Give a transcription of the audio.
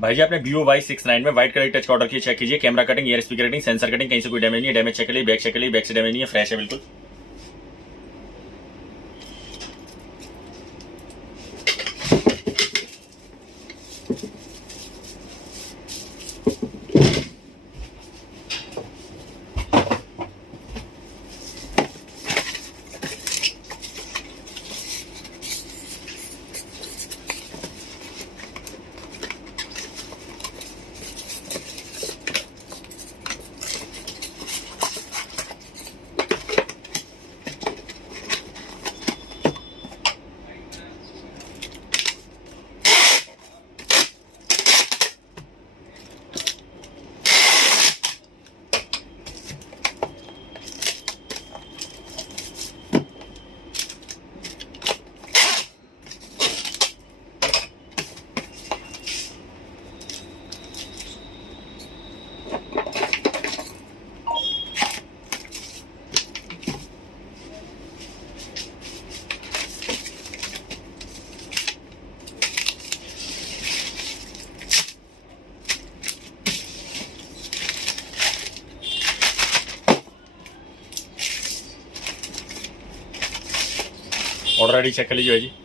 भाई जी आपने Vivo Y69 में व्हाइट कलर की टच का ऑर्डर किया, चेक कीजिए camera cutting, year speaker cutting, sensor cutting, कहीं से कोई डैमेज नहीं है। डैमेज चेक करिए, बैक चेक करिए, बैक से डैमेज नहीं है, फ्रेश है बिल्कुल। ऑर्डर आईडी चेक कर लीजिए भाई जी।